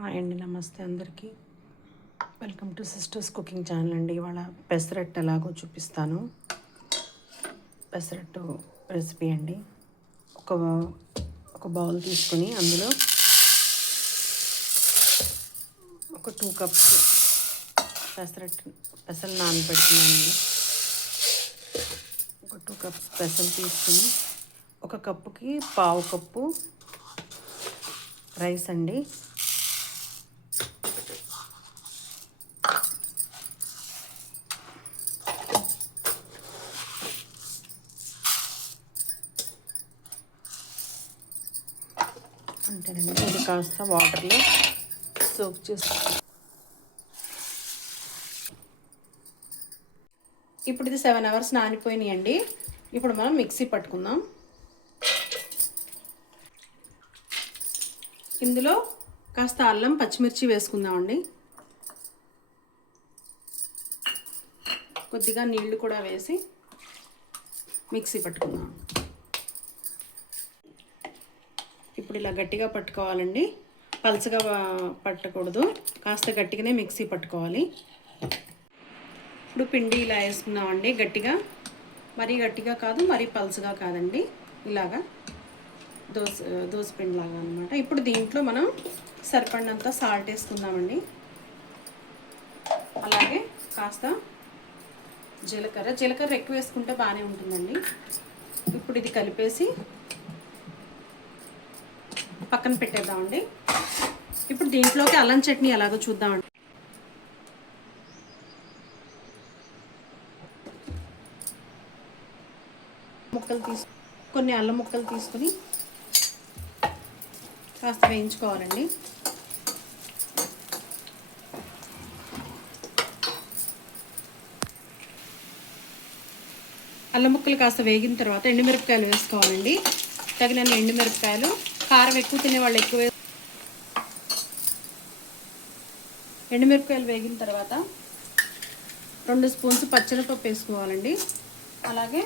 Hi అండి, నమస్తే అందరికీ. Welcome to sisters cooking channel అండి. ఇవాళ పెసరట్టు ఎలాగో చూపిస్తాను. పెసరట్టు రెసిపీ అండి. ఒక ఒక బౌల్ తీసుకుని అందులో ఒక 2 కప్స్ పెసలు నానబెడుతున్నానండి. ఒక 2 కప్స్ పెసలు తీసుకుని ఒక కప్పుకి పావు కప్పు రైస్ అండి. అంతేనండి. ఇది కాస్త వాటర్లో సోక్ చేస్తాను. ఇప్పుడు ఇది 7 అవర్స్ నానిపోయినాయి అండి. ఇప్పుడు మనం మిక్సీ పట్టుకుందాం. ఇందులో కాస్త అల్లం పచ్చిమిర్చి వేసుకుందామండి. కొద్దిగా నీళ్లు కూడా వేసి మిక్సీ పట్టుకుందాం. ఇప్పుడు ఇలా గట్టిగా పట్టుకోవాలండి, పల్చగా పట్టకూడదు, కాస్త గట్టిగానే మిక్సీ పట్టుకోవాలి. ఇప్పుడు పిండి ఇలా వేసుకున్నామండి. గట్టిగా, మరీ గట్టిగా కాదు, మరీ పల్చగా కాదండి, ఇలాగా దోశ పిండి లాగా అనమాట. ఇప్పుడు దీంట్లో మనం సరిపడినంత సాల్ట్ వేసుకుందామండి. అలాగే కాస్త జీలకర్ర ఎక్కువ వేసుకుంటే బాగానే ఉంటుందండి. ఇప్పుడు ఇది కలిపేసి పక్కన పెట్టేద్దామండి. ఇప్పుడు దీంట్లోకి అల్లం చట్నీ ఎలాగో చూద్దామండి. కొన్ని అల్లం ముక్కలు తీసుకుని కాస్త వేయించుకోవాలండి. అల్లం ముక్కలు కాస్త వేగిన తర్వాత ఎండుమిరపకాయలు వేసుకోవాలండి. తగినన్ని ఎండుమిరపకాయలు. కారం ఎక్కువ తినేవాళ్ళు ఎక్కువ. ఎండుమిరపకాయలు వేగిన తర్వాత 2 స్పూన్స్ పచ్చెనపప్పు వేసుకోవాలండి. అలాగే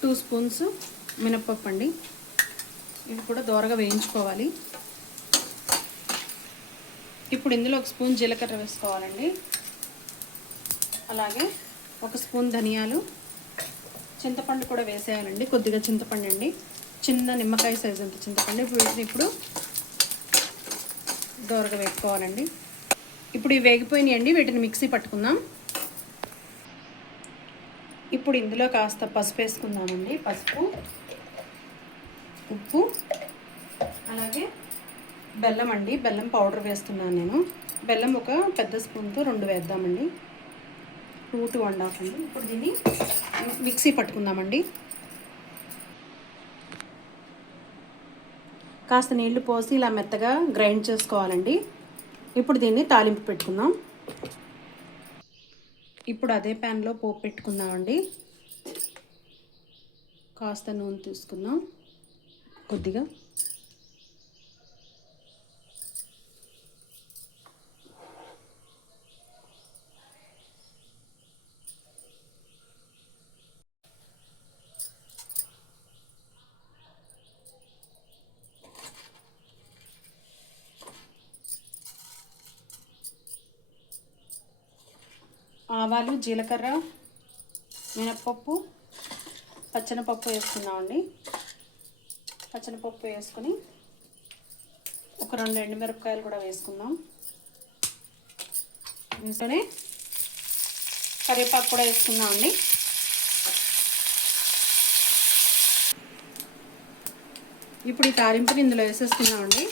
2 స్పూన్స్ మినప్పప్పు అండి. ఇవి కూడా దోరగా వేయించుకోవాలి. ఇప్పుడు ఇందులో 1 స్పూన్ జీలకర్ర వేసుకోవాలండి. అలాగే 1 స్పూన్ ధనియాలు, చింతపండు కూడా వేసేయాలండి. కొద్దిగా చింతపండు అండి, చిన్న నిమ్మకాయ సైజు అంత చింతపండు. ఇప్పుడు దోరగా వేసుకోవాలండి. ఇప్పుడు ఇవి వేగిపోయినాయండి, వీటిని మిక్సీ పట్టుకుందాం. ఇప్పుడు ఇందులో కాస్త పసుపు వేసుకుందామండి. పసుపు, ఉప్పు, అలాగే బెల్లం అండి. బెల్లం పౌడర్ వేస్తున్నాను నేను. బెల్లం ఒక పెద్ద స్పూన్తో 2 వేద్దామండి. 2 to 1.5 అండి. ఇప్పుడు దీన్ని మిక్సీ పట్టుకుందామండి. కాస్త నీళ్లు పోసి ఇలా మెత్తగా గ్రైండ్ చేసుకోవాలండి. ఇప్పుడు దీన్ని తాలింపు పెట్టుకుందాం. ఇప్పుడు అదే ప్యాన్లో పోపు పెట్టుకుందామండి. కాస్త నూనె తీసుకుందాం కొద్దిగా. ఆవాలు, జీలకర్ర, మినప్పప్పు, పచ్చెనపప్పు వేసుకుందామండి. పచ్చెనపప్పు వేసుకొని ఒక 2 ఎండుమిరపకాయలు కూడా వేసుకుందాం. వేసుకొని కరివేపాకు కూడా వేసుకుందామండి. ఇప్పుడు ఈ తాలింపుని ఇందులో వేసేసుకుందామండి.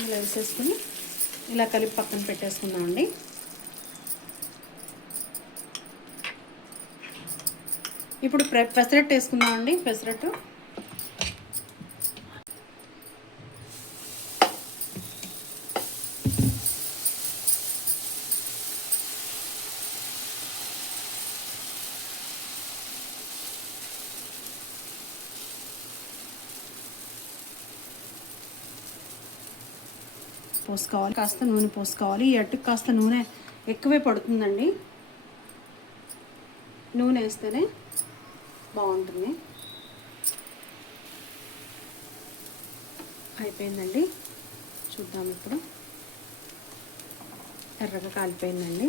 ఇందులో వేసేసుకుని ఇలా కలిపి పక్కన పెట్టేసుకుందామండి. ఇప్పుడు పెసరట్టు వేసుకుందామండి. పెసరట్టు పోసుకోవాలి. కాస్త నూనె పోసుకోవాలి. ఈ అట్టుకు కాస్త నూనె ఎక్కువే పడుతుందండి. నూనె వేస్తేనే బాగుంటుంది. అయిపోయిందండి. చూద్దాం ఇప్పుడు. ఎర్రగా కాలిపోయిందండి,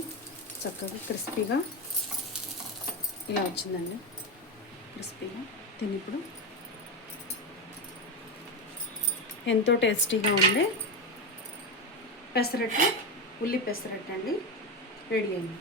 చక్కగా క్రిస్పీగా ఇలా వచ్చిందండి. క్రిస్పీగా తిని ఇప్పుడు ఎంతో టేస్టీగా ఉండే పెసరట్టు, ఉల్లి పెసరట్టు అండి రెడీ అయింది.